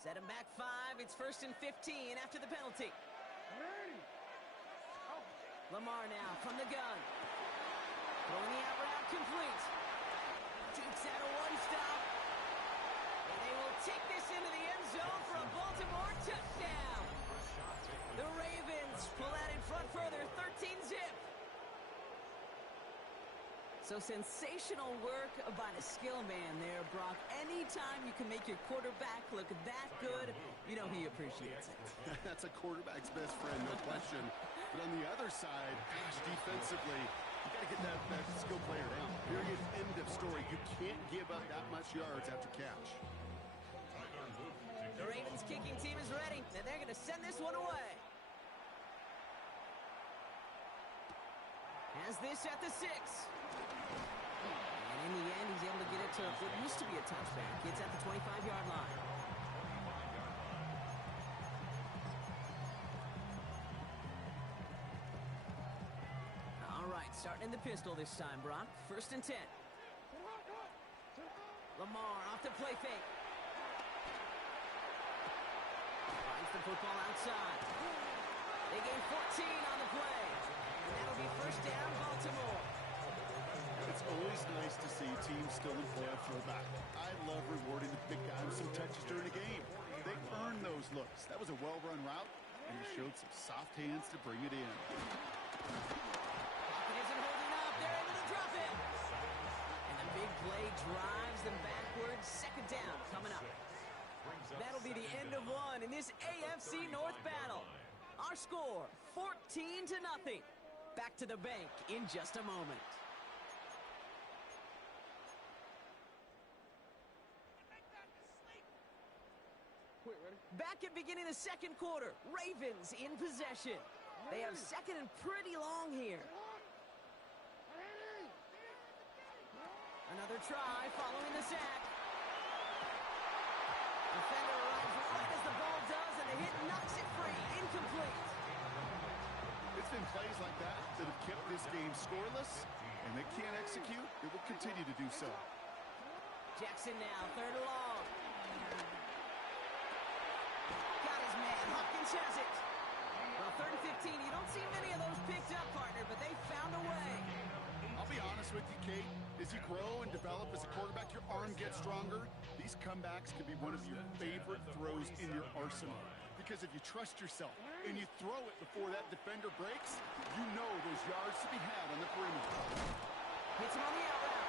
Set him back 5. It's 1st and 15 after the penalty. Lamar now from the gun. Throwing the out route complete. Dukes out a one-stop. And they will take this into the end zone for a Baltimore touchdown. The Ravens pull out in front further, 13-zip. So sensational work by the skill man there, Brock. Anytime you can make your quarterback look that good, you know he appreciates it. That's a quarterback's best friend, no question. But on the other side, gosh, defensively, you got to get that skill player down. Period. End of story. You can't give up that much yards after catch. The Ravens kicking team is ready, and they're going to send this one away. Has this at the 6. And in the end, he's able to get it to what used to be a touchback. It's at the 25-yard line. All right, starting in the pistol this time, Brock. 1st and 10. Lamar off the play fake. Finds the football outside. They gain 14 on the play. And that'll be 1st down, Baltimore. It's always nice to see teams still employ a fullback. I love rewarding the big guy with some touches during a game. They earn those looks. That was a well-run route, and he showed some soft hands to bring it in. Pocket isn't holding up. They're able to drop it. And the big play drives them backwards. 2nd down coming up. That'll be the end of one in this AFC North battle. Our score, 14-0. Back to the bank in just a moment. Back at beginning of the 2nd quarter, Ravens in possession. They have 2nd and pretty long here. Another try following the sack. Defender arrives right as the ball does, and the hit knocks it free. Incomplete. It's been plays like that that have kept this game scoreless, and they can't execute. It will continue to do so. Jackson now, 3rd and long. Got his man. Hopkins has it. Well, 3rd and 15. You don't see many of those picked up, partner, but they found a way. I'll be honest with you, Kate. As you grow and develop as a quarterback, your arm gets stronger. These comebacks can be one of your favorite throws in your arsenal. Because if you trust yourself and you throw it before that defender breaks, you know there's yards to be had on the perimeter. Hits him on the out route.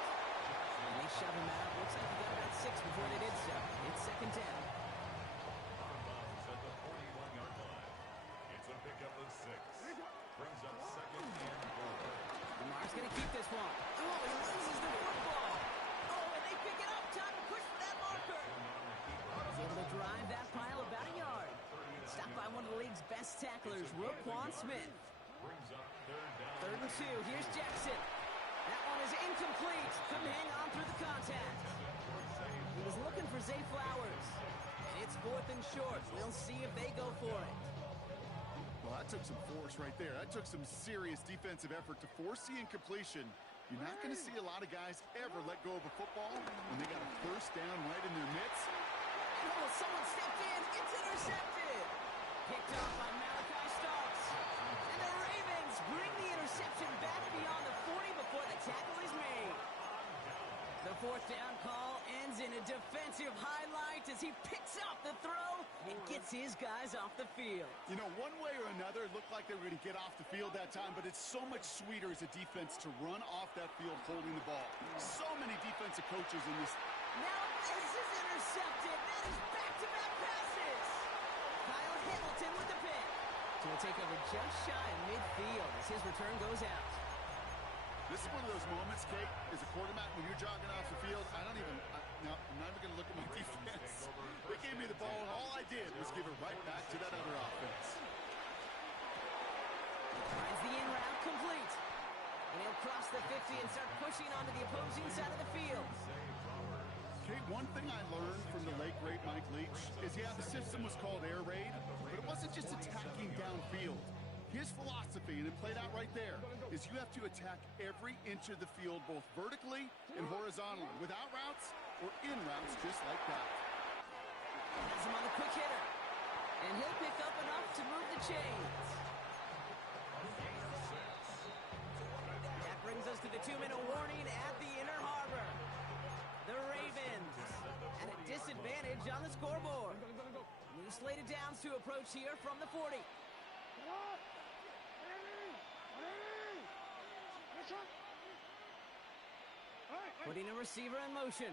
And they shove him out. Looks like he got about 6 before they did so. It's 2nd down. At the 41-yard line. It's a pickup of 6. Brings up 2nd and 4. Lamar's going to keep this one. Oh, he loses the football. Oh, and they pick it up. Time to push for that marker. He's able to drive that pile about a yard. Stopped by one of the league's best tacklers, Roquan Smith. 3rd and 2. Here's Jackson. That one is incomplete. Couldn't hang on through the contact. He was looking for Zay Flowers. And it's 4th and short. We'll see if they go for it. Well, that took some force right there. That took some serious defensive effort to force the incompletion. You're not going to see a lot of guys ever let go of a football when they got a 1st down right in their midst. Oh, someone stepped in. It's intercepted. Picked off by Malachi Starks. And the Ravens bring the interception back beyond the 40 before the tackle is made. The 4th down call ends in a defensive highlight as he picks up the throw and gets his guys off the field. You know, one way or another, it looked like they were going to get off the field that time, but it's so much sweeter as a defense to run off that field holding the ball. So many defensive coaches in this. Now this is intercepted. That is back-to-back passes. Kyle Hamilton with the pick. So we'll take over just shy of midfield as his return goes out. This is one of those moments, Kate, as a quarterback, when you're jogging off the field, I'm not even going to look at my defense. They gave me the ball, and all I did was give it right back to that other offense. Finds the in route complete. And he'll cross the 50 and start pushing onto the opposing side of the field. Kate, one thing I learned from the late, great Mike Leach is, yeah, the system was called air raid, but it wasn't just attacking downfield. His philosophy, and it played out right there, is you have to attack every inch of the field, both vertically and horizontally, without routes or in routes just like that. Has him on the quick chains. That brings us to the 2-minute warning at the Inner Harbor. The Ravens at a disadvantage on the scoreboard. New slated downs to approach here from the 40. Putting a receiver in motion.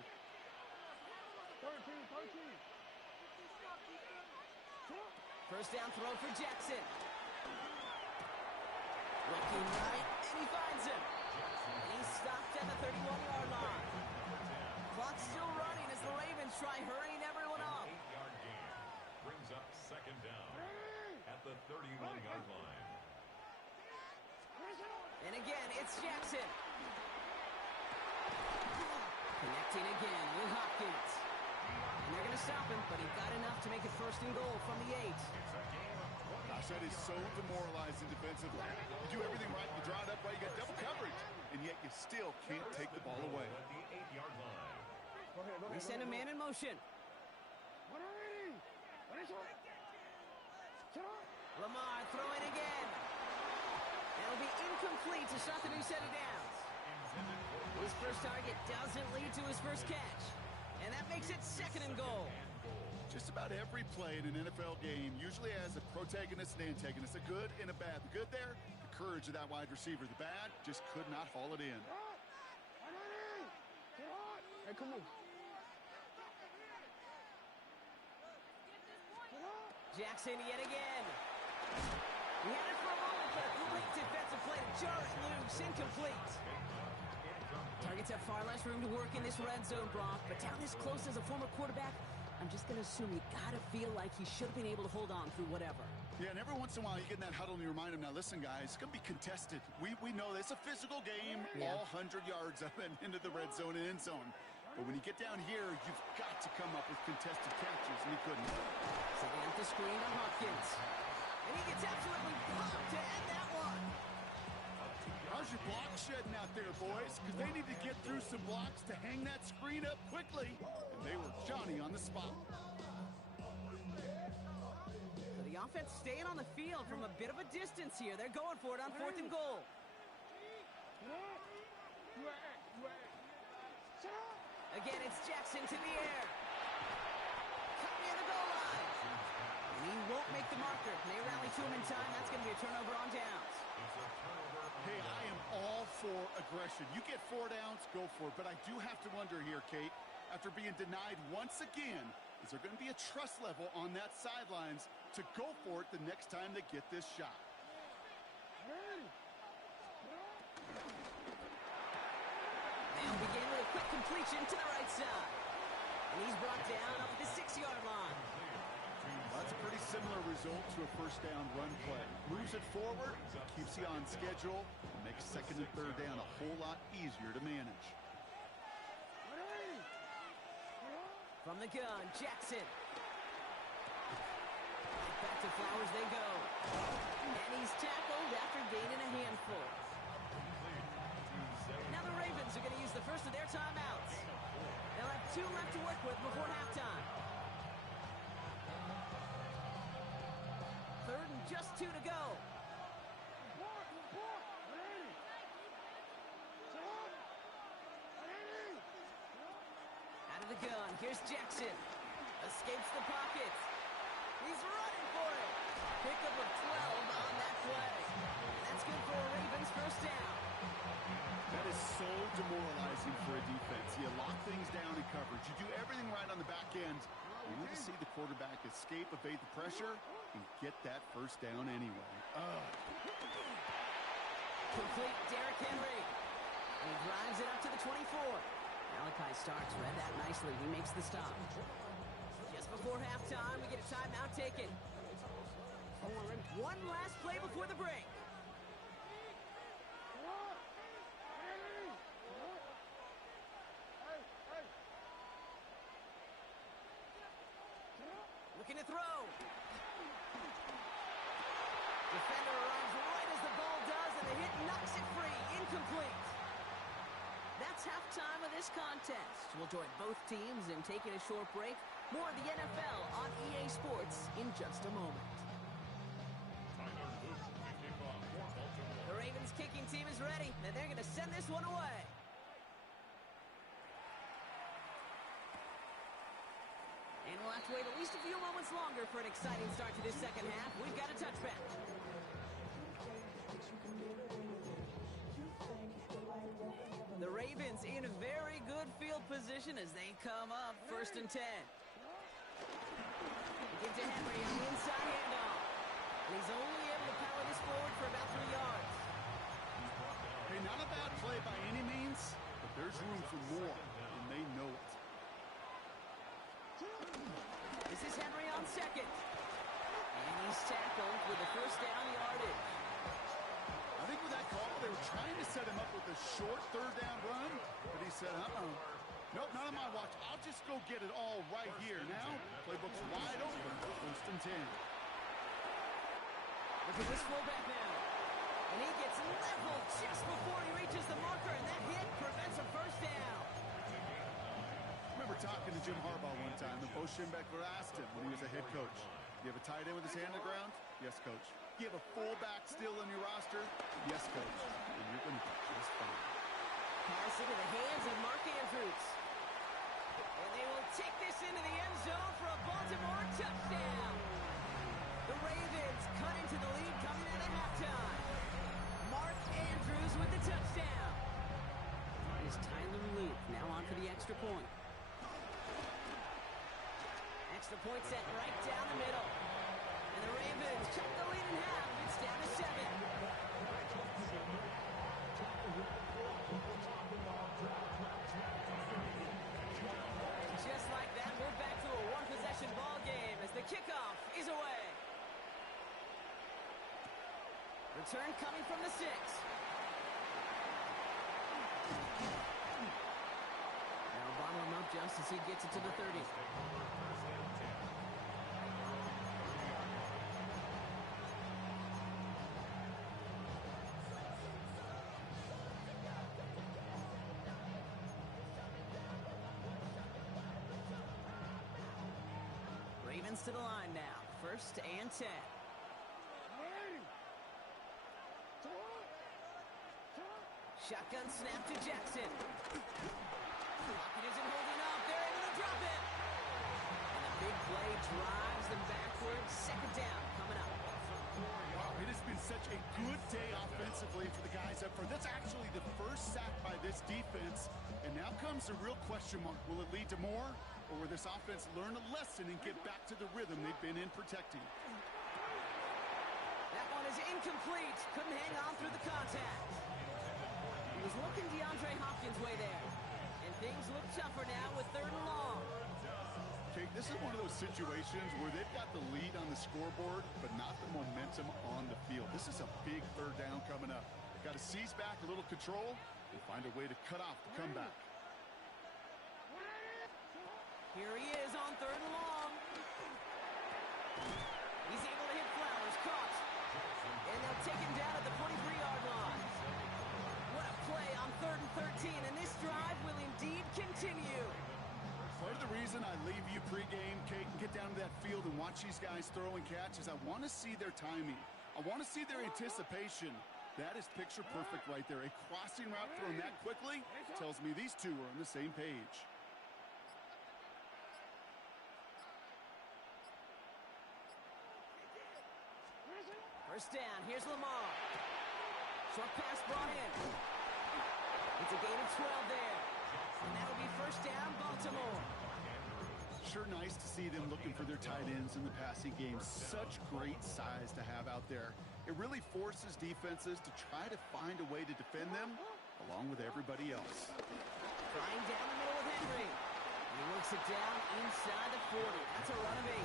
First down throw for Jackson. Looking right, and he finds him. And he's stopped at the 31-yard line. Clock's still running as the Ravens try hurrying everyone up. 8-yard gain brings up second down at the 31-yard line. And again, it's Jackson. Connecting again with Hopkins. And they're going to stop him, but he got enough to make it first and goal from the 8. Gosh, that is so demoralizing defensively. You do everything right, you draw it up right, you got double coverage, and yet you still can't take the ball away. At the 8-yard line. They send a man in motion. Lamar throwing again. It'll be incomplete to shut the new set of downs. His first target doesn't lead to his first catch. And that makes it second and goal. Just about every play in an NFL game usually has a protagonist and antagonist, a good and a bad. The good there, the courage of that wide receiver. The bad, just could not haul it in. Hey, come on. Jackson yet again. He had it for a moment, but a great defensive play to jar it loose. Incomplete. Targets have far less room to work in this red zone, Brock, but down this close as a former quarterback, I'm just going to assume you got to feel like he should have been able to hold on through whatever. Yeah, and every once in a while you get in that huddle and you remind him, now listen, guys, it's going to be contested. We know this. It's a physical game, all 100 yards up and into the red zone and end zone. But when you get down here, you've got to come up with contested catches, and he couldn't. Setting up the screen to Hopkins. And he gets absolutely pumped to end that one. How's your block shedding out there, boys? Because they need to get through some blocks to hang that screen up quickly. And they were Johnny on the spot. So the offense staying on the field from a bit of a distance here. They're going for it on 4th and goal. Again, it's Jackson to the air. Cut near the goal line. And he won't make the marker. They rally to him in time. That's going to be a turnover on downs. Hey, I am all for aggression. You get 4 downs, go for it. But I do have to wonder here, Kate, after being denied once again, is there going to be a trust level on that sidelines to go for it the next time they get this shot? They'll begin with a quick completion to the right side. And he's brought down up at the 6-yard line. That's a pretty similar result to a first down run play. Moves it forward, keeps you on schedule, and makes 2nd and 3rd down a whole lot easier to manage. From the gun, Jackson. Right back to Flowers they go. And he's tackled after gaining a handful. Now the Ravens are going to use the first of their timeouts. They'll have 2 left to work with before halftime. 3rd and just 2 to go. Out of the gun, here's Jackson. Escapes the pocket. He's running for it. Pickup of 12 on that play. And that's good for a Ravens first down. That is so demoralizing for a defense. You lock things down in coverage. You do everything right on the back end. You need to see the quarterback escape, evade the pressure, and get that first down anyway. Complete Derrick Henry. And he drives it up to the 24. Malachi Starks read that nicely. He makes the stop. Just before halftime, we get a timeout taken. One last play before the break. Looking to throw. Defender arrives right as the ball does, and the hit knocks it free. Incomplete. That's halftime of this contest. We'll join both teams in taking a short break. More of the NFL on EA Sports in just a moment. kicking team is ready, and they're going to send this one away. And we'll have to wait at least a few moments longer for an exciting start to this second half. We've got a touchback. The Ravens in a very good field position as they come up 1st and 10. Give to Henry on the inside handoff. And he's only able to power this forward for about 3 yards. Hey, not a bad play by any means, but there's room for more, and they know it. This is Henry on 2nd. And he's tackled with the 1st down yardage. I think with that call, they were trying to set him up with a short 3rd down run, but he said, nope, not on my watch. I'll just go get it all right here. Now, playbook's wide open. 1st and 10. Look at this fullback now. And he gets leveled just before he reaches the marker, and that hit prevents a 1st down. I remember talking to Jim Harbaugh one time, and Bo Schembechler asked him when he was a head coach, you have a tight end with his hand on the ground? Yes, coach. You have a fullback still on your roster? Yes, coach. And you're going to be just fine. Pass into the hands of Mark Andrews. And they will take this into the end zone for a Baltimore touchdown. The Ravens cut into the lead coming out of halftime. Mark Andrews with the touchdown. Is Tyler Luke now on for the extra point. Extra point set right down the middle. And the Ravens cut the lead in half. It's down to 7. Just like that, we're back to a one-possession ball game as the kickoff is away. Return coming from the 6. Now bottle him up just as he gets it to the 30. Ravens to the line now. 1st and 10. Shotgun snap to Jackson. Pocket isn't holding up. They're able to drop it. And the big play drives them backwards. 2nd down coming up. It has been such a good day offensively for the guys up front. That's actually the 1st sack by this defense. And now comes the real question mark. Will it lead to more? Or will this offense learn a lesson and get back to the rhythm they've been in protecting? That one is incomplete. Couldn't hang on through the contact. He was looking DeAndre Hopkins' way there. And things look tougher now with 3rd and long. Jake, this is one of those situations where they've got the lead on the scoreboard, but not the momentum on the field. This is a big 3rd down coming up. Got to seize back a little control and find a way to cut off the comeback. Here he is on 3rd and long. He's able to hit Flowers. Caught. And they'll take him down at the 23-yard line. What a play on 3rd and 13. And this drive will indeed continue. Part of the reason I leave you pregame, Kate, and get down to that field and watch these guys throw and catch is I want to see their timing. I want to see their anticipation. That is picture perfect right there. A crossing route thrown that quickly tells me these two are on the same page. 1st down. Here's Lamar. Short pass brought in. It's a gain of 12 there. And that'll be 1st down, Baltimore. Sure nice to see them looking for their tight ends in the passing game. Such great size to have out there. It really forces defenses to try to find a way to defend them along with everybody else. Flying down the middle with Henry. He works it down inside the 40. That's a run of 8.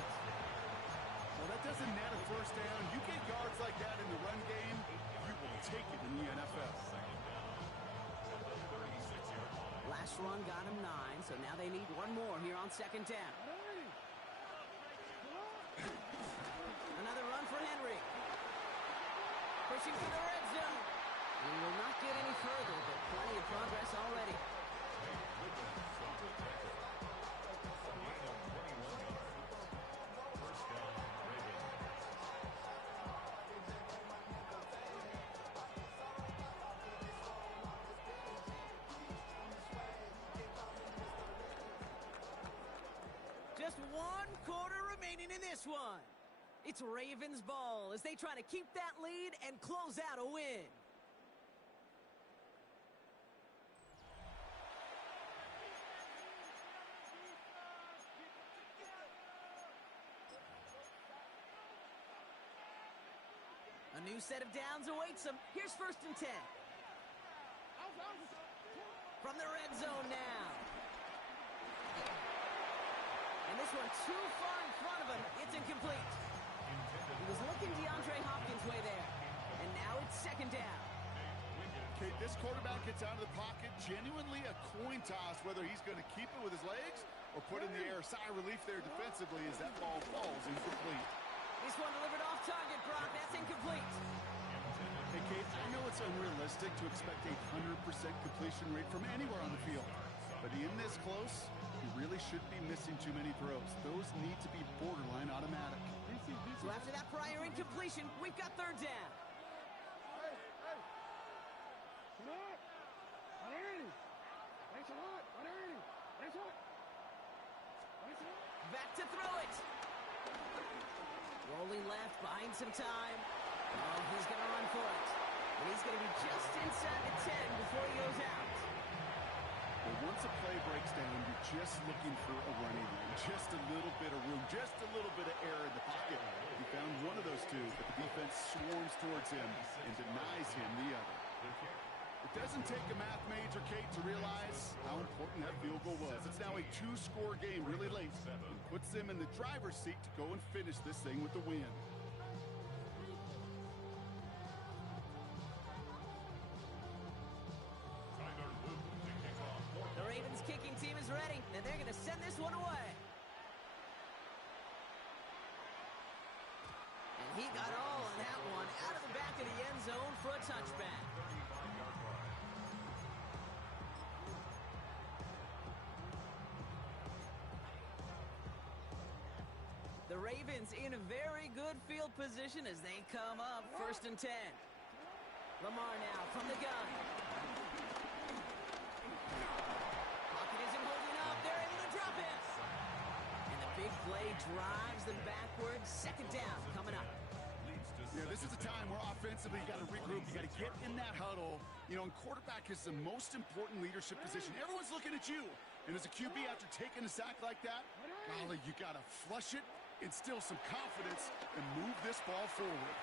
Well, that doesn't net a 1st down. You get yards like that in the run game, you will take it in the NFL. Last run got him 9, so now they need one more here on 2nd down. Another run for Henry. Pushing for the red zone. He will not get any further, but plenty of progress already. Just one quarter remaining in this one. It's Ravens ball as they try to keep that lead and close out a win. A new set of downs awaits them. Here's 1st and 10. From the red zone now. And this one too far in front of him. It's incomplete. He was looking DeAndre Hopkins' way there. And now it's 2nd down. Okay, this quarterback gets out of the pocket. Genuinely a coin toss whether he's going to keep it with his legs or put in the air. Sigh of relief there defensively as that ball falls incomplete. This one delivered off target, Brock. That's incomplete. Hey, Kate, I know it's unrealistic to expect a 100% completion rate from anywhere on the field. But in this close, you really shouldn't be missing too many throws. Those need to be borderline automatic. So after that prior incompletion, we've got 3rd down. Back to throw it. Rolling left, buying some time. Oh, he's going to run for it. And he's going to be just inside the 10 before he goes out. Well, once a play breaks down, you're just looking for a running room. Just a little bit of room, just a little bit of air in the pocket. He found one of those two, but the defense swarms towards him and denies him the other. It doesn't take a math major, Kate, to realize how important that field goal was. It's now a 2-score game really late and puts them in the driver's seat to go and finish this thing with the win. The Ravens kicking team is ready, and they're going to send this one away. And he got all on that one out of the back of the end zone for a touchback. The Ravens in a very good field position as they come up 1st and 10. Lamar now from the gun. Pocket isn't holding up. They're able to drop it. And the big play drives them backwards. 2nd down coming up. Yeah, this is a time where offensively you got to regroup. You got to get in that huddle. You know, and quarterback is the most important leadership position. Everyone's looking at you. And as a QB, after taking a sack like that, golly, you got to flush it, instill some confidence, and move this ball forward.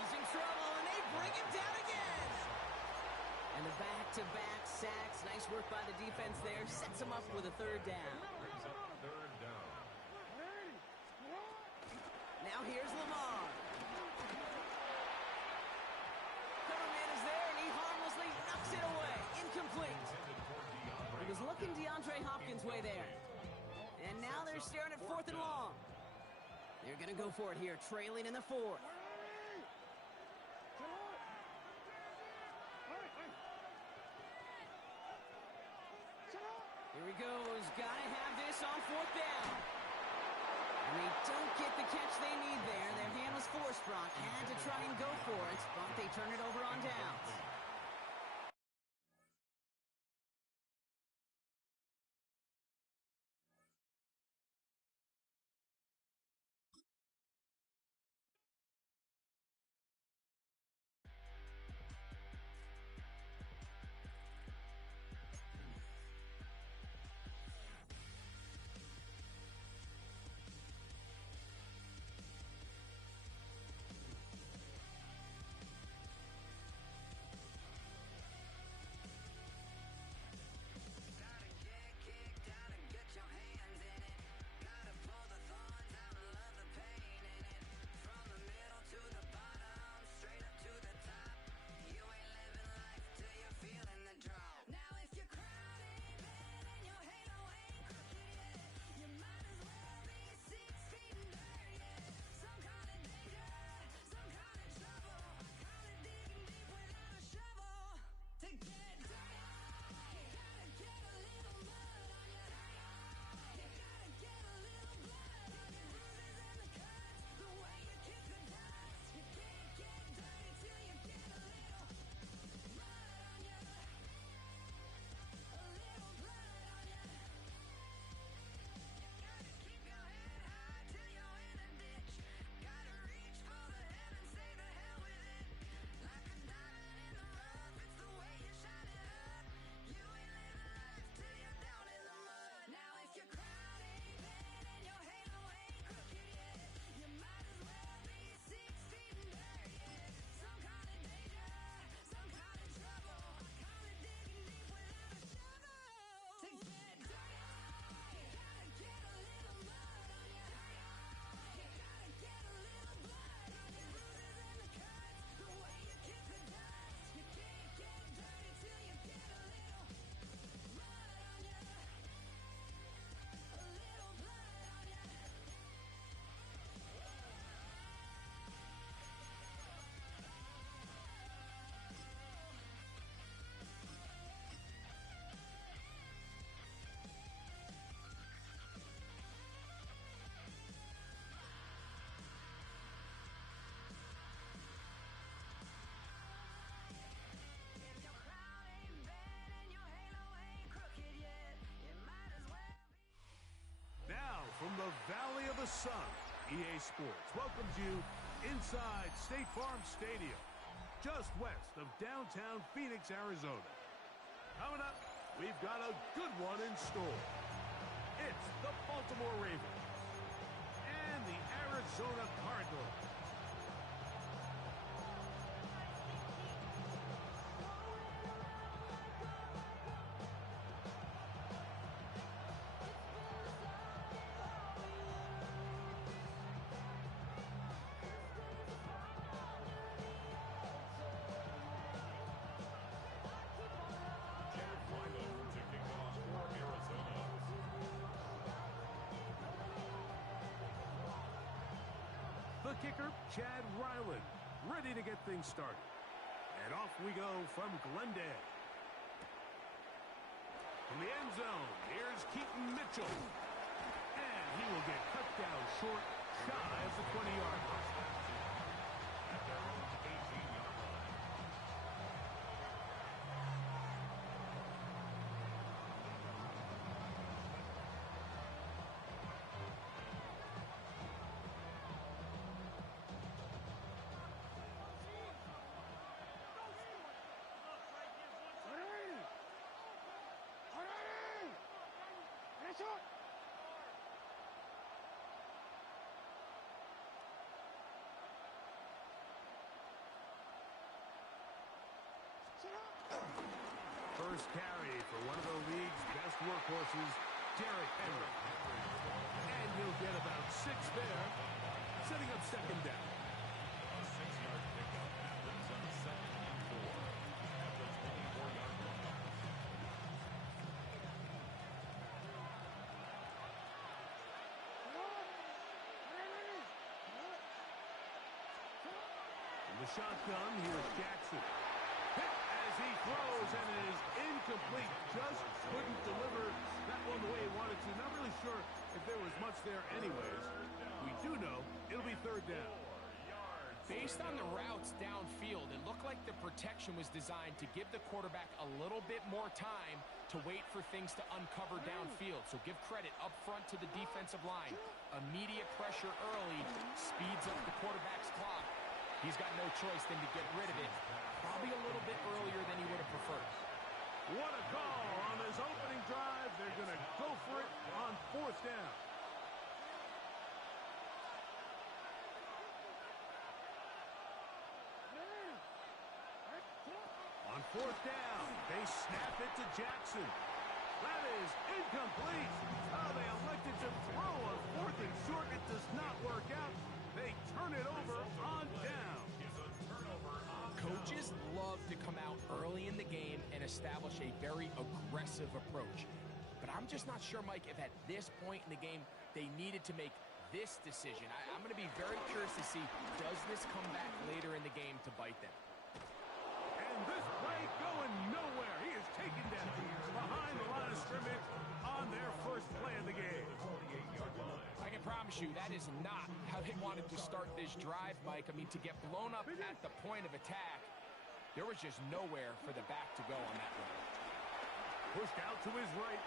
He's in trouble, and they bring him down again. And the back-to-back sacks. Nice work by the defense there. Sets him up with a 3rd down. Now here's Lamar. Coverman is there, and he harmlessly knocks it away. Incomplete. He was looking DeAndre Hopkins' way there. And now they're staring at 4th and long. They're going to go for it here, trailing in the 4th. Here he goes. Got to have this on 4th down. And they don't get the catch they need there. Their hand was forced, Brock. Had to try and go for it, but they turn it over on downs. the Valley of the Sun, EA Sports welcomes you inside State Farm Stadium, just west of downtown Phoenix, Arizona. Coming up, we've got a good one in store. It's the Baltimore Ravens and the Arizona Cardinals. The kicker, Chad Ryland, ready to get things started. And off we go from Glendale. From the end zone, here's Keaton Mitchell. And he will get cut down short, shy of the 20-yard line. At their own 18-yard line. First carry for one of the league's best workhorses, Derrick Henry. And he'll get about 6 there, setting up second down. A 6-yard pickup brings up 2nd and 4 at the 24-yard line. In the shotgun, here's Jackson. Hit as he throws, and it is incomplete. Just couldn't deliver that one the way he wanted to. Not really sure if there was much there anyways. We do know it'll be 3rd down. Based on the routes downfield, it looked like the protection was designed to give the quarterback a little bit more time to wait for things to uncover downfield. So give credit up front to the defensive line. Immediate pressure early speeds up the quarterback's clock. He's got no choice than to get rid of it, probably a little bit earlier than he would have preferred. What a call on this opening drive. They're going to go for it on 4th down. On 4th down, they snap it to Jackson. That is incomplete. Oh, they elected to throw on 4th and short. It does not work out. They turn it over on down. Coaches love to come out early in the game and establish a very aggressive approach. But I'm just not sure, Mike, if at this point in the game they needed to make this decision. I'm going to be very curious to see, does this come back later in the game to bite them? And this play going nowhere. He is taken down behind the line of scrimmage on their first play of the game. I can promise you that is not how they wanted to start this drive, Mike. I mean, to get blown up at the point of attack, there was just nowhere for the back to go on that one. Pushed out to his right.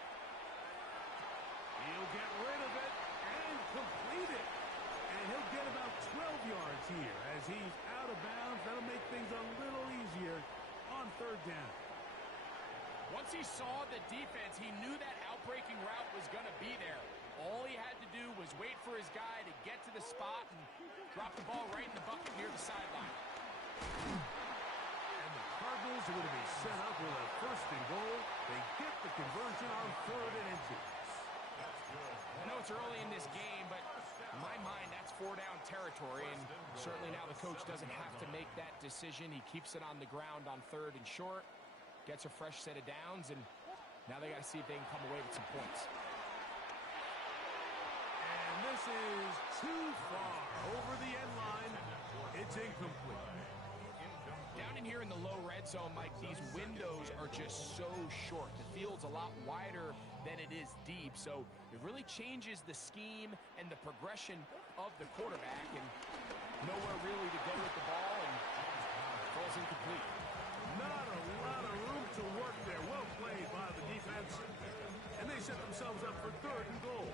He'll get rid of it and complete it. And he'll get about 12 yards here as he's out of bounds. That'll make things a little easier on 3rd down. Once he saw the defense, he knew that outbreaking route was going to be there. All he had to do was wait for his guy to get to the spot and drop the ball right in the bucket near the sideline. And the Cardinals are going to be set up with a 1st and goal. They get the conversion on 3rd and inches. I know it's early in this game, but in my mind, that's 4-down territory, and certainly now the coach doesn't have to make that decision. He keeps it on the ground on 3rd and short, gets a fresh set of downs, and now they got to see if they can come away with some points. And this is too far over the end line. It's incomplete. Down in here in the low red zone, Mike, these windows are just so short. The field's a lot wider than it is deep, so it really changes the scheme and the progression of the quarterback, and nowhere really to go with the ball, and falls incomplete. Not a lot of room to work there. Well played by the defense. And they set themselves up for 3rd and goal.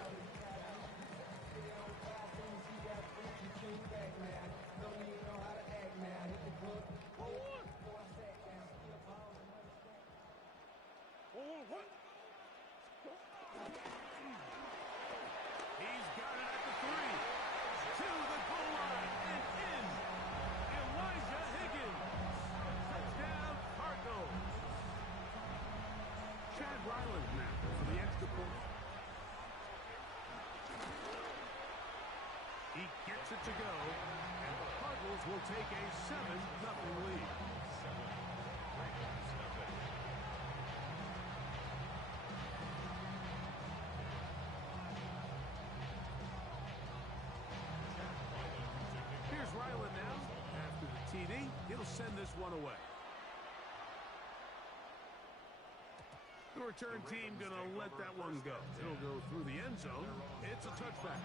Ryland now for the extra point. He gets it to go, and the Cardinals will take a 7-0 lead. Here's Ryland now. After the TD, he'll send this one away. The return team going to let that one go. It'll go through the end zone. It's a touchback.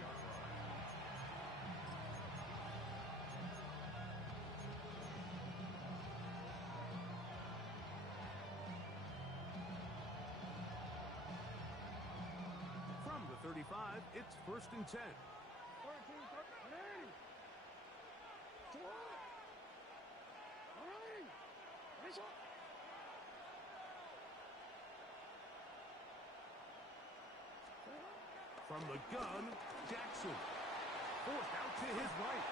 From the 35, it's 1st and 10. From the gun, Jackson. Forced out to his right.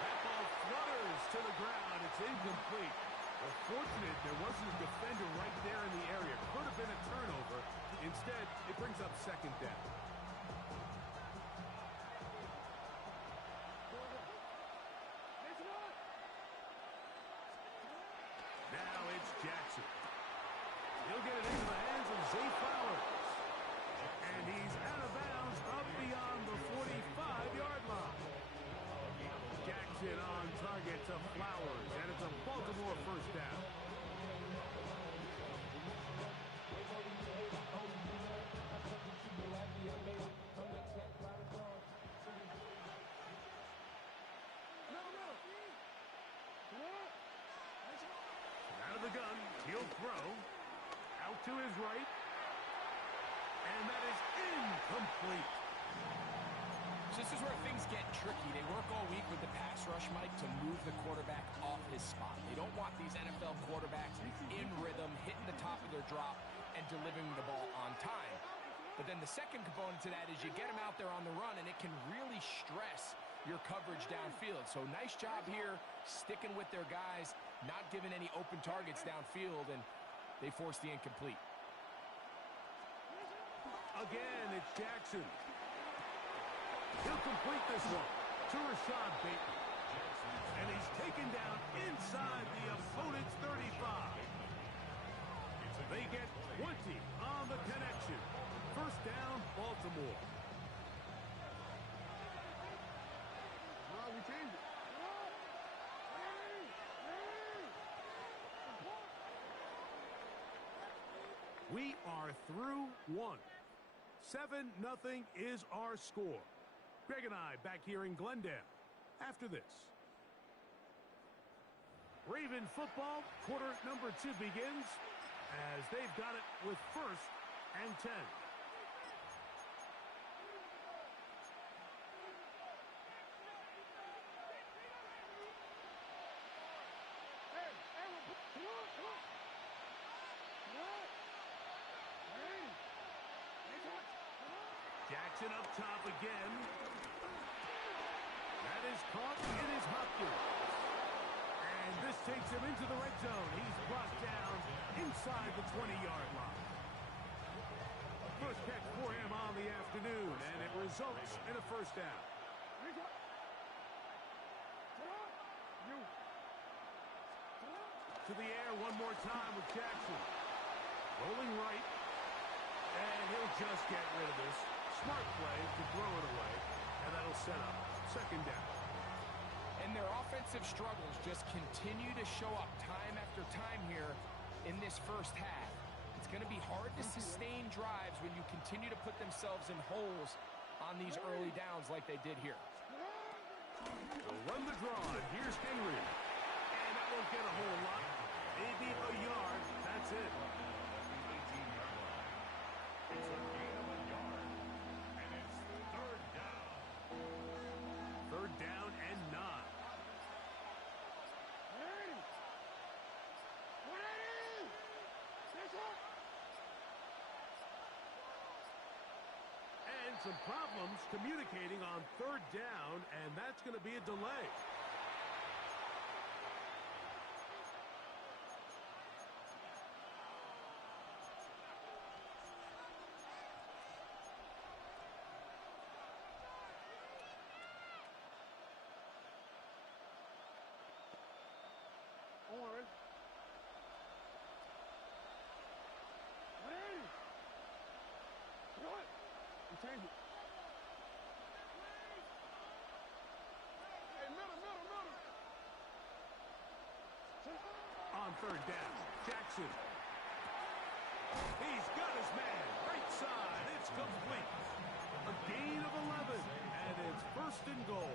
That ball flutters to the ground. It's incomplete. Well, fortunate there wasn't a defender right there in the area. Could have been a turnover. Instead, it brings up 2nd down. Now it's Jackson. He'll get it into the hands of Zay Flowers. And he's out of bounds up beyond the 45-yard line. Jackson on target to Flowers, and it's a Baltimore 1st down. Out of the gun, he'll throw. Out to his right. And that is incomplete. So this is where things get tricky. They work all week with the pass rush, Mike, to move the quarterback off his spot. They don't want these NFL quarterbacks in rhythm, hitting the top of their drop, and delivering the ball on time. But then the second component to that is you get them out there on the run, and it can really stress your coverage downfield. So nice job here, sticking with their guys, not giving any open targets downfield, and they force the incomplete. Again, it's Jackson. He'll complete this one to Rashad Bateman. And he's taken down inside the opponent's 35. They get 20 on the connection. 1st down, Baltimore. We changed it. We are through 1. 7-0 is our score. Greg and I back here in Glendale after this. Raven football, quarter number 2 begins as they've got it with 1st and 10. Jackson up top again. That is caught. It is Hopkins. And this takes him into the red zone. He's brought down inside the 20-yard line. First catch for him on the afternoon, and it results in a 1st down. To the air one more time with Jackson. Rolling right. And he'll just get rid of this. Smart play to throw it away, and that'll set up 2nd down. And their offensive struggles just continue to show up time after time here in this 1st half. It's going to be hard to sustain drives when you continue to put themselves in holes on these early downs like they did here. They'll run the draw, and here's Henry. And that won't get a whole lot. Maybe a yard. That's it. It's a gain of a yard, and it's 3rd down. 3rd down and 9. And some problems communicating on 3rd down, and that's going to be a delay. on third down. Jackson. He's got his man. Right side. It's complete. A gain of 11. And it's first and goal.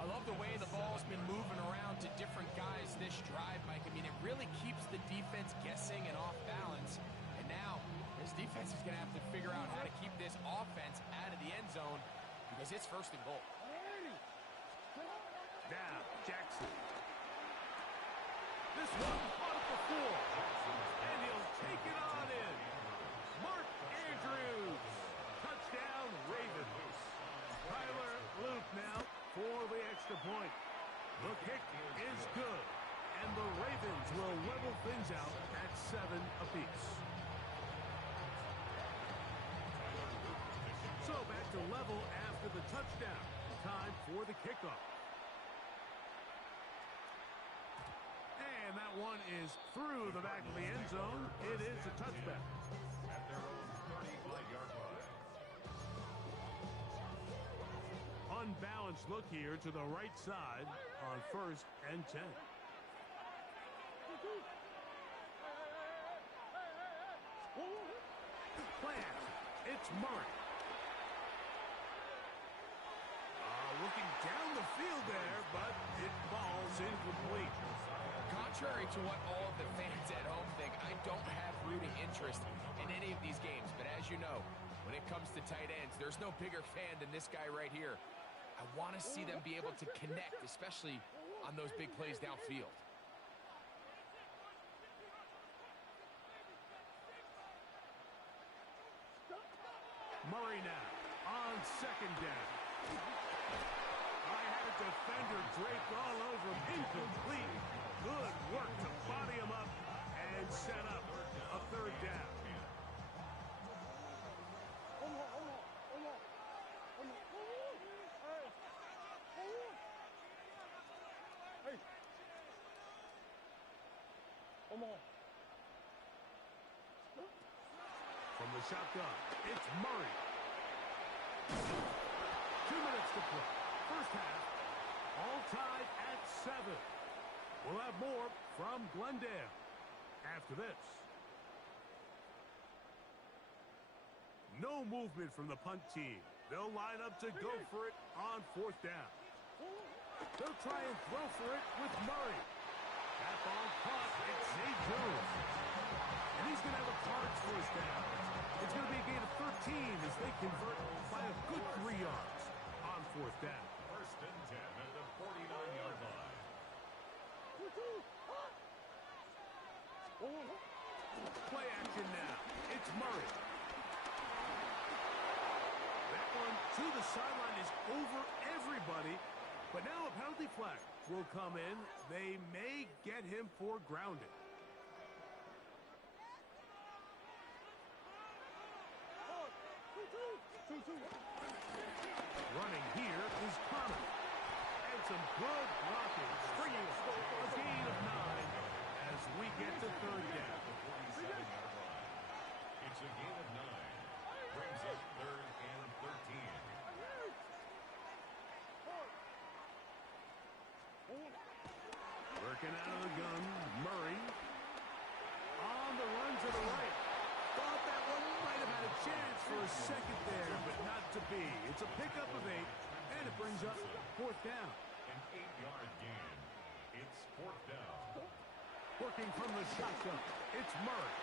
I love the way the ball's been moving around to different guys this drive, Mike. I mean, it really keeps the defense guessing and off balance. And now, this defense is going to have to figure out how to keep this offense out of the end zone because it's first and goal. Now, Jackson. This one on the floor. And he'll take it on in. Mark Andrews. Touchdown, Ravens. Tyler Luke now for the extra point. The kick is good. And the Ravens will level things out at 7 apiece. So back to level after the touchdown. Time for the kickoff. And that one is through the back of the end zone. It is a touchback. At their own 35-yard line. Unbalanced look here to the right side on 1st and 10. Play action. It's Murray. Looking down the field there, but it falls incomplete. Contrary to what all of the fans at home think, I don't have rooting interest in any of these games. But as you know, when it comes to tight ends, there's no bigger fan than this guy right here. I want to see them be able to connect, especially on those big plays downfield. Murray now on 2nd down. I had a defender draped all over him. Incomplete. Good work to body him up and set up a 3rd down. From the shotgun, it's Murray. 2 minutes to play. First half, all tied at 7. We'll have more from Glendale after this. No movement from the punt team. They'll line up to go for it on 4th down. They'll try and throw for it with Murray. That ball caught. It's Zay Jones. And he's going to have a cards first down. It's going to be a gain of 13 as they convert by a good 3 yards on 4th down. 1st and 10 at the 49-yard line. Play action now. It's Murray. That one to the sideline is over everybody. But now a penalty flag will come in. They may get him for grounding. Running here is Connor. And some good blocking. Bringing us a gain of 9 as we get to 3rd down. It's a gain of 9. Brings up 3rd and 13. Working out of the gun, Murray. On the run to the right. Thought that one might have had a chance for a second there, but not to be. It's a pickup of 8, and it brings up 4th down. An 8-yard gain. It's 4th down. Working from the shotgun, it's Murray.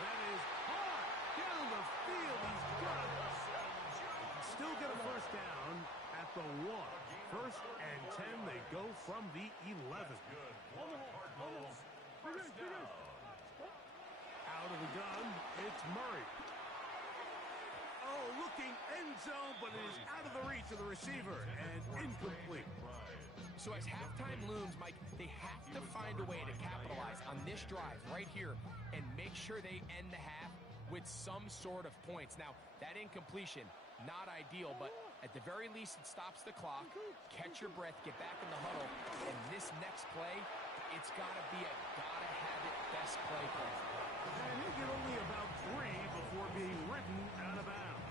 That is hard down the field. He's got it. Still get a first down at the 1. 1st and 10, they go from the 11. Good. Cardinals. First down. Out of the gun, it's Murray. Oh, looking end zone, but it is out of the reach of the receiver and incomplete. So as halftime looms, Mike, they have to find a way to capitalize on this drive right here and make sure they end the half with some sort of points. Now, that incompletion, not ideal, but at the very least, it stops the clock. Catch your breath, get back in the huddle, and this next play, it's got to be a gotta-have-it best play. And he'll get only about 3 before being ridden out of bounds.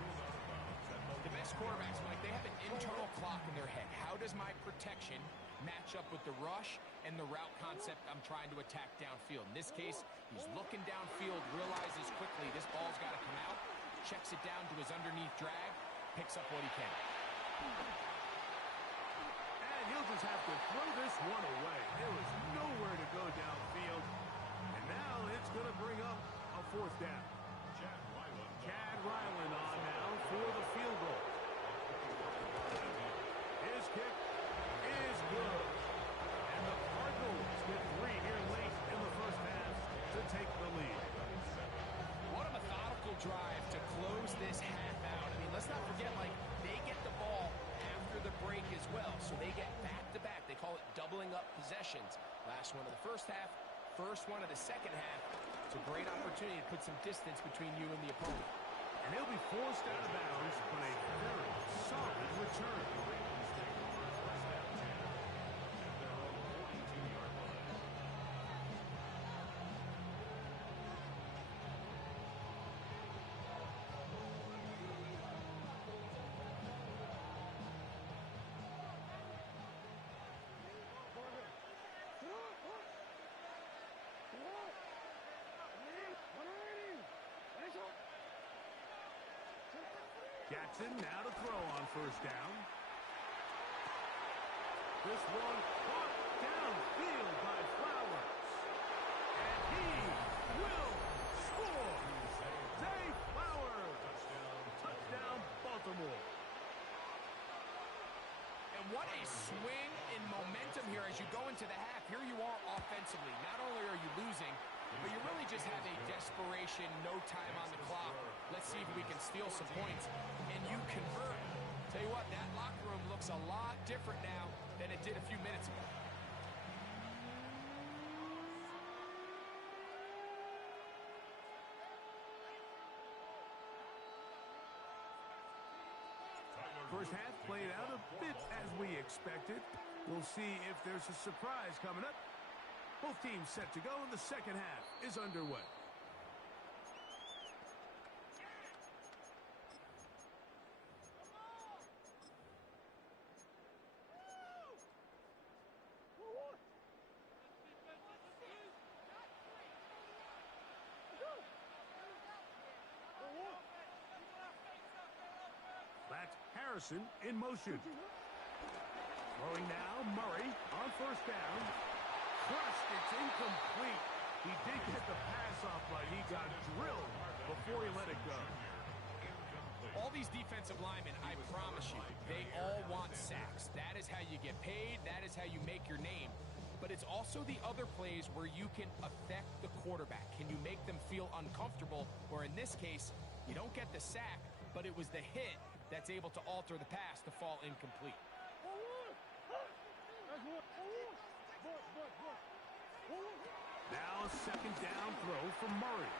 The best quarterbacks, Mike, they have an internal clock in their head. How does my protection match up with the rush and the route concept I'm trying to attack downfield. In this case, he's looking downfield, realizes quickly this ball's got to come out, checks it down to his underneath drag, picks up what he can. And he'll just have to throw this one away. There was nowhere to go downfield. And now it's going to bring up a fourth down. Chad Ryland on now for the field goal. His kick is good. And the Cardinals get 3 here late in the first half to take the lead. What a methodical drive to close this half out. I mean, let's not forget, like, they get the ball after the break as well. So they get back-to-back. They call it doubling up possessions. Last one of the first half, first one of the second half. It's a great opportunity to put some distance between you and the opponent. And he'll be forced out of bounds, but a very solid return. Jackson now to throw on first down. This one caught downfield by Flowers. And he will score. Zay Flowers. Touchdown, Baltimore. And what a swing in momentum here as you go into the half. Here you are offensively. Not only are you losing, but you really just have a desperation, no time on the clock. Let's see if we can steal some points. And you convert. Tell you what, that locker room looks a lot different now than it did a few minutes ago. First half played out a bit as we expected. We'll see if there's a surprise coming up. Both teams set to go, and the second half is underway. That's Harrison in motion. Throwing now, Murray on first down. Crushed, it's incomplete. He did get the pass off, but he got drilled before he let it go. All these defensive linemen, I promise you, they all want sacks. That is how you get paid. That is how you make your name. But it's also the other plays where you can affect the quarterback. Can you make them feel uncomfortable? Or in this case, you don't get the sack, but it was the hit that's able to alter the pass to fall incomplete. Now a second down throw from Murray.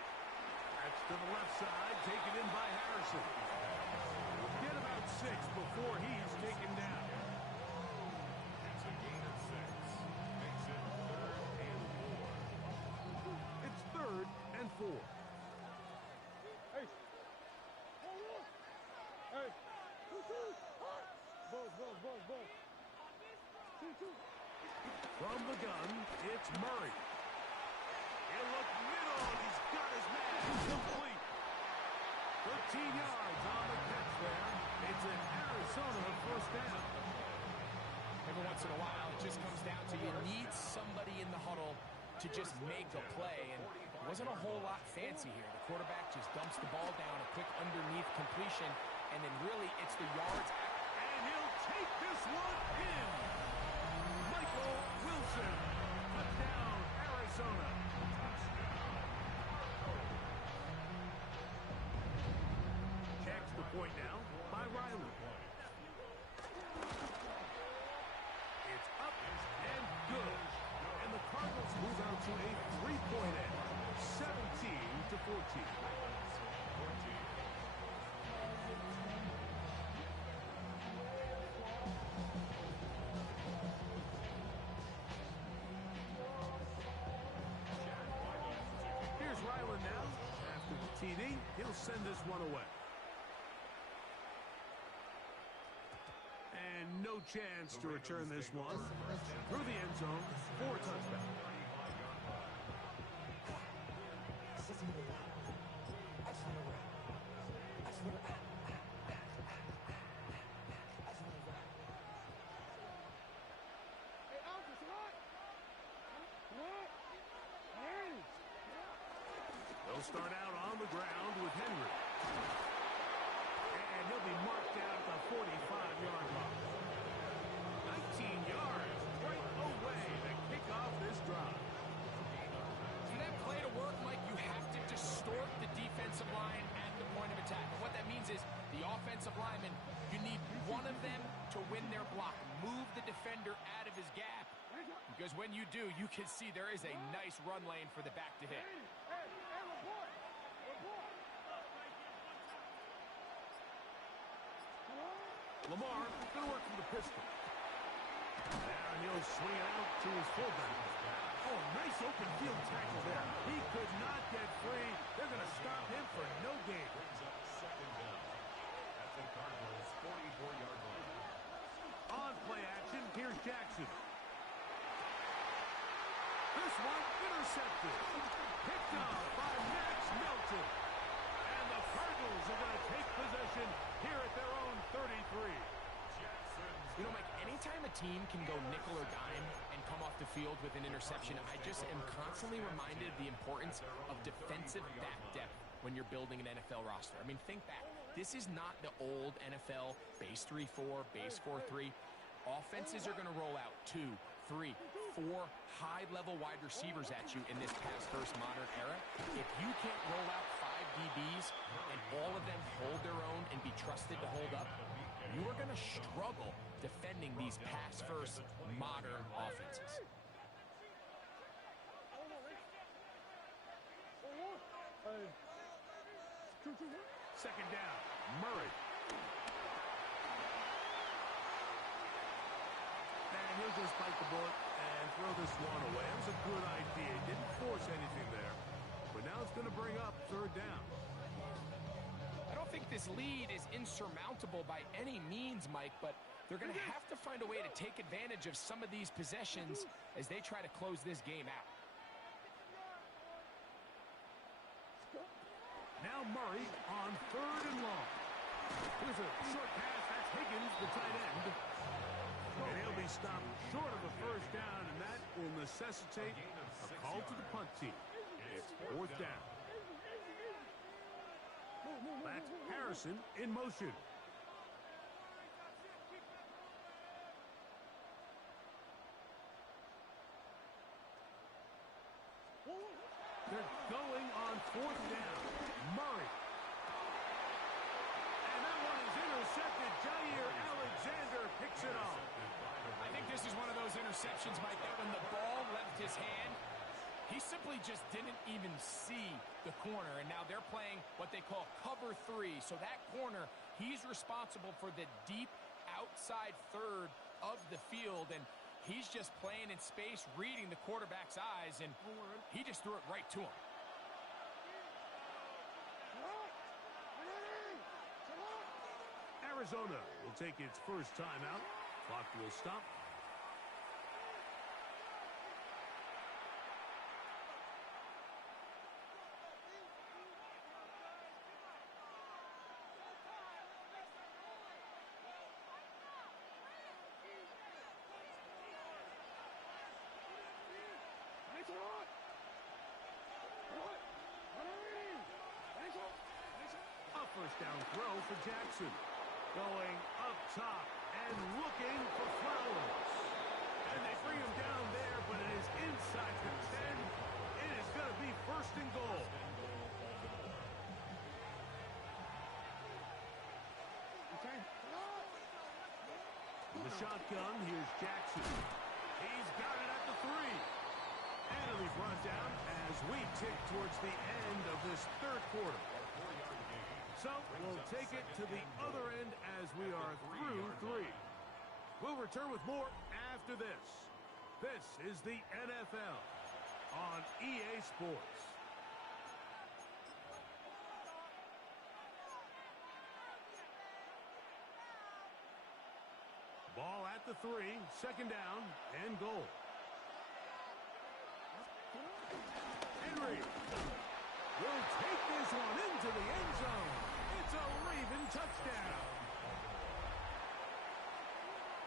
That's to the left side, taken in by Harrison. Get about 6 before he's taken down. It's a gain of 6. Makes it 3rd and 4. It's 3rd and 4. From the gun, it's Murray. He'll look middle, and he's got his man. Complete. 13 yards on the catch there. It's an Arizona first down. Every once in a while, it just comes down to you need somebody in the huddle to just make a play, and it wasn't a whole lot fancy here. The quarterback just dumps the ball down, a quick underneath completion, and then really it's the yards. And he'll take this one in. Michael Wilson. Touchdown, Arizona. Checks the point now by Riley. It's up and good. And the Cardinals move out to a 3-point edge, 17-14. Here's Ryland now. After the TD, he'll send this one away. And no chance to return this one. Through the end zone for a touchdown. They'll start out on the ground with Henry. And he'll be marked down at the 45-yard line. 19 yards right away to kick off this drive. For that play to work, Mike, you have to distort the defensive line at the point of attack. And what that means is the offensive lineman, you need one of them to win their block. Move the defender out of his gap. Because when you do, you can see there is a nice run lane for the back to hit. Lamar going to work from the pistol. And he'll swing it out to his fullback. Oh, nice open field tackle there. He could not get free. They're going to stop him for no gain. Brings up second down at the Cardinals' 44-yard line. On play action, here's Jackson. This one intercepted. Picked up by Max Melton. And the Cardinals are going to take possession here at their own 33. You know, Mike, anytime a team can go nickel or dime and come off the field with an interception, I just am constantly reminded of the importance of defensive back depth when you're building an NFL roster. I mean, think back. This is not the old NFL base 3-4, base 4-3. Offenses are going to roll out 2, 3, 4 high-level wide receivers at you in this pass-first modern era. If you can't roll out 5 DBs and all of them hold their own and be trusted to hold up, you are going to struggle defending these pass-first modern offenses. Second down, Murray. And he'll just bite the bullet and throw this one away. It was a good idea. He didn't force anything there. But now it's going to bring up third down. I don't think this lead is insurmountable by any means, Mike, but they're going to have to find a way to take advantage of some of these possessions as they try to close this game out. Now Murray on third and long. Here's a short pass. That's Higgins, the tight end. And he'll be stopped short of the first down, and that will necessitate a call to the punt team. It's fourth down. That's Harrison in motion. They're going on fourth down. Murray. And that one is intercepted. Jair Alexander picks it off. I think this is one of those interceptions, Mike, that when the ball left his hand, he simply just didn't even see the corner. And now they're playing what they call cover 3. So that corner, he's responsible for the deep outside third of the field. And he's just playing in space, reading the quarterback's eyes, and he just threw it right to him. Arizona will take its first timeout. Clock will stop. A first down throw for Jackson. Going up top and looking for Flowers. And they bring him down there, but it is inside the 10. It is going to be first and goal. The shotgun, here's Jackson. He's got it at the 3. And he'll be brought down as we tick towards the end of this third quarter. So we'll take it to the other end as we are through 3. We'll return with more after this. This is the NFL on EA Sports. Ball at the 3, second down and goal. Henry will take this one into the end zone. It's a Raven touchdown.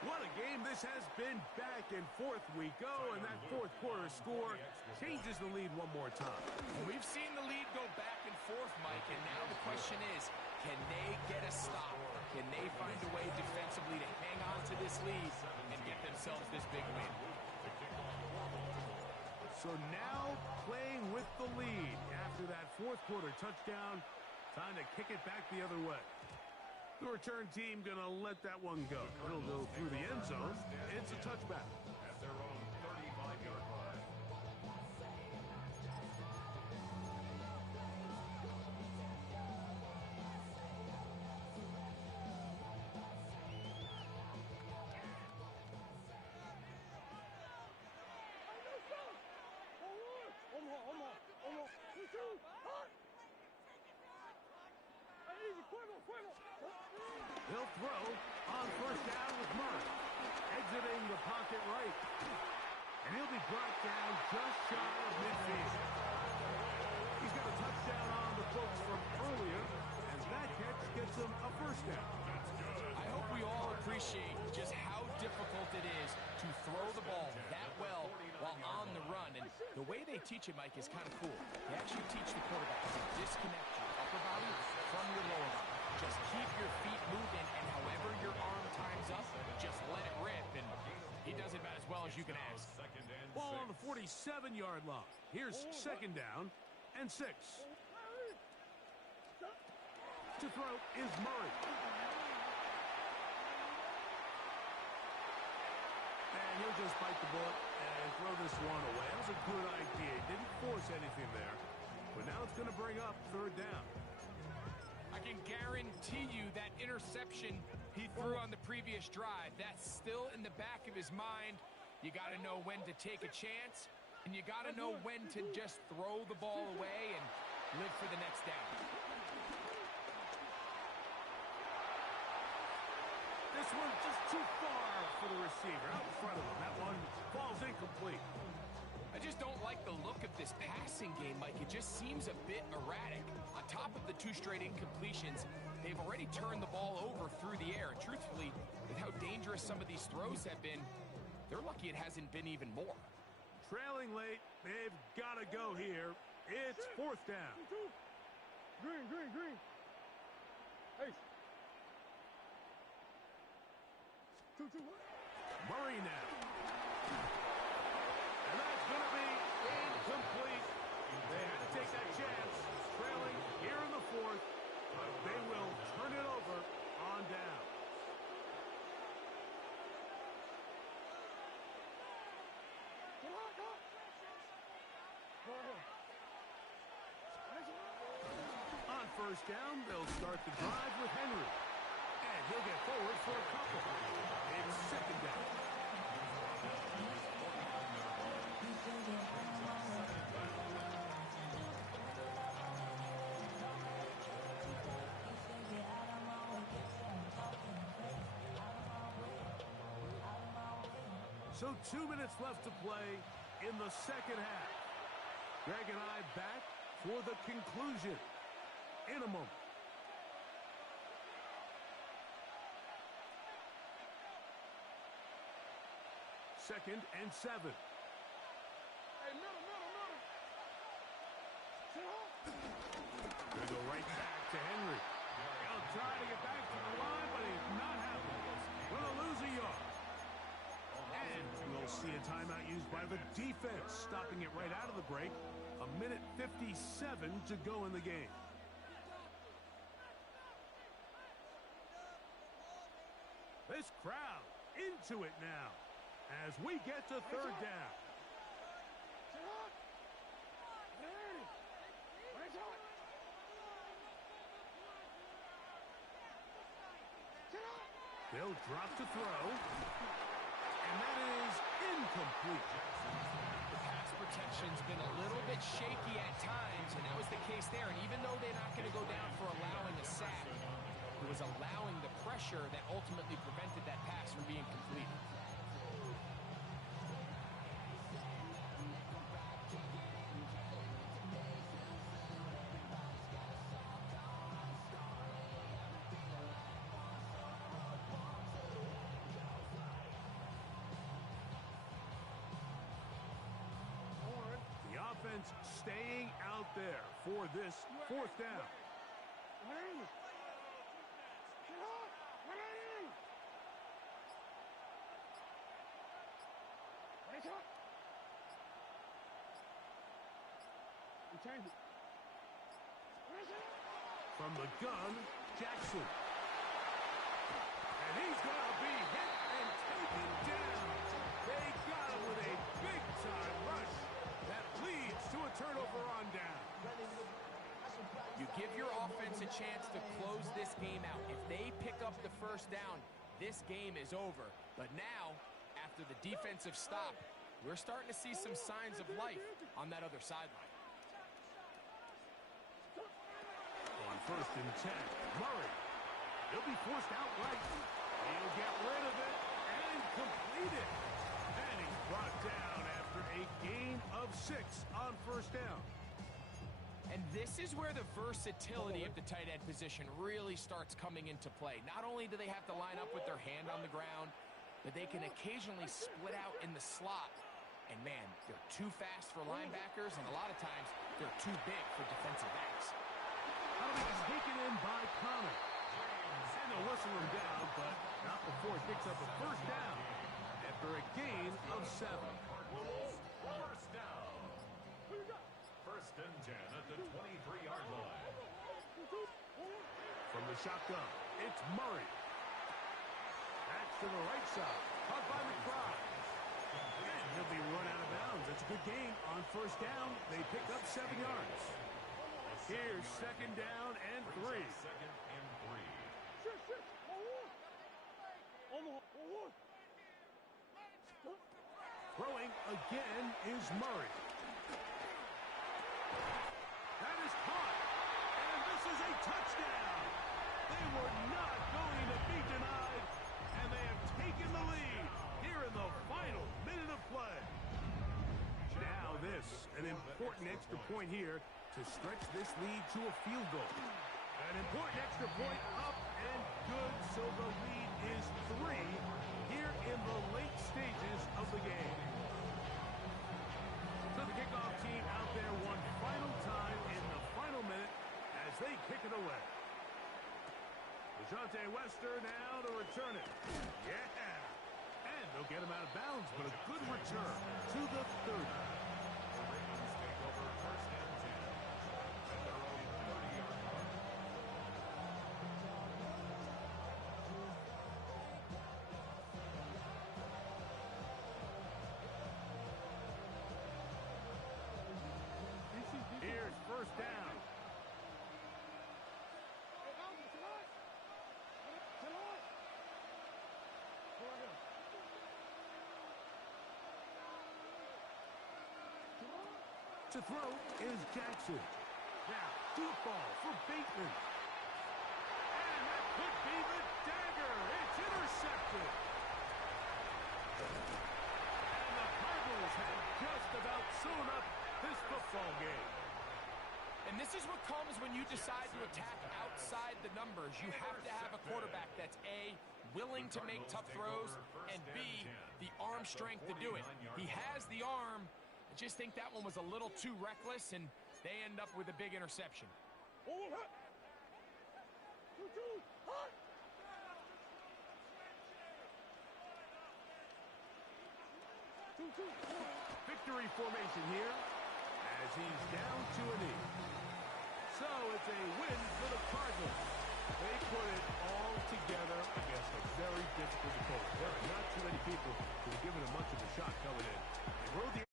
What a game this has been. Back and forth we go, and that fourth quarter score changes the lead one more time. We've seen the lead go back and forth, Mike, and now the question is, can they get a stop? Can they find a way defensively to hang on to this lead and get themselves this big win? So now playing with the lead after that fourth quarter touchdown, time to kick it back the other way. The return team going to let that one go. It'll go through the end zone. It's a touchback. At their own 35-yard line. He'll throw on first down with Murray. Exiting the pocket right. And he'll be brought down just shy of midfield. He's got a touchdown on the books from earlier, and that catch gets him a first down. I hope we all appreciate just how difficult it is to throw the ball that well while on the run. And the way they teach it, Mike, is kind of cool. They actually teach the quarterback to disconnect your upper body from your lower body. Just keep your feet moving, and however your arm times up, just let it rip. And he does it about as well as you can ask. Ball on the 47-yard line. Here's second down and 6. To throw is Murray. And he'll just bite the bullet and throw this one away. That was a good idea. He didn't force anything there. But now it's going to bring up third down. I can guarantee you that interception he threw on the previous drive, that's still in the back of his mind. You got to know when to take a chance, and you got to know when to just throw the ball away and live for the next down. This one's just too far for the receiver. Out in front of him. That one falls incomplete. I just don't like the look of this passing game, Mike. It just seems a bit erratic. On top of the 2 straight incompletions, they've already turned the ball over through the air. And truthfully, with how dangerous some of these throws have been, they're lucky it hasn't been even more. Trailing late, they've got to go here. It's fourth down. Green. Hey. 2. Murray now. And that's going to be incomplete. They had to take that chance. Trailing here in the fourth. But they will turn it over on down. On first down, they'll start the drive with Henry. And he'll get forward for a couple. It's second down. So 2 minutes left to play in the second half. Greg and I back for the conclusion in a moment. Second and 7. Hey, middle. Gonna go right back to Henry. He'll try to get back to the line, but he's not happening. Gonna lose a yard. And we'll see a timeout used by the defense, stopping it right out of the break. A minute 57 to go in the game. This crowd into it now as we get to third down. They'll drop to throw. And that is incomplete. The pass protection's been a little bit shaky at times, and that was the case there. And even though they're not going to go down for allowing a sack, it was allowing the pressure that ultimately prevented that pass from being complete. defense staying out there for this fourth down. Change it. From the gun, Jackson. And he's going to be hit and taken down. They got him with a big-time rush that leads to a turnover on down. You give your offense a chance to close this game out. If they pick up the first down, this game is over. But now, after the defensive stop, we're starting to see some signs of life on that other sideline. On 1st and 10, Murray. He'll be forced outright. He'll get rid of it and complete it. And he's brought down after a gain of 6 on 1st down. And this is where the versatility of the tight end position really starts coming into play. Not only do they have to line up with their hand on the ground, but they can occasionally split out in the slot. And man, they're too fast for linebackers, and a lot of times they're too big for defensive backs. Penalty is taken in by Connor. And they'll whistle him down, but not before he picks up a first down after a gain of 7. First down. 1st and 10 at the 23-yard line. From the shotgun, it's Murray. Back to the right side. Caught by McBride. And he'll be run out of bounds. That's a good gain on 1st down. They pick up 7 yards. Here's 2nd down and 3. 2nd and 3. Throwing again is Murray. That is caught. And this is a touchdown. They were not going to be denied. And they have taken the lead here in the final minute of play. Now this, an important extra point here to stretch this lead to a field goal. An important extra point up and good, so the lead is 3 here in the late stages of the game. So the kickoff team out there one final time in the final minute as they kick it away. DeJounte Wester now to return it. Yeah! And they'll get him out of bounds, but a good return to the 30. The Ravens take over 1st and 10 at their own 30-yard line. Here's 1st down. To throw is Jackson. Now, deep ball for Bateman. And that could be the dagger. It's intercepted. And the Cardinals have just about sewn up this football game. And this is what comes when you decide to attack outside the numbers. You have to have a quarterback that's A, willing to make tough throws, and B, the arm strength to do it. He has the arm. I just think that one was a little too reckless, and they end up with a big interception. Victory formation here as he's down to a knee. So it's a win for the Cardinals. They put it all together against a very difficult opponent. There are not too many people who have given him much of a shot coming in. They rode the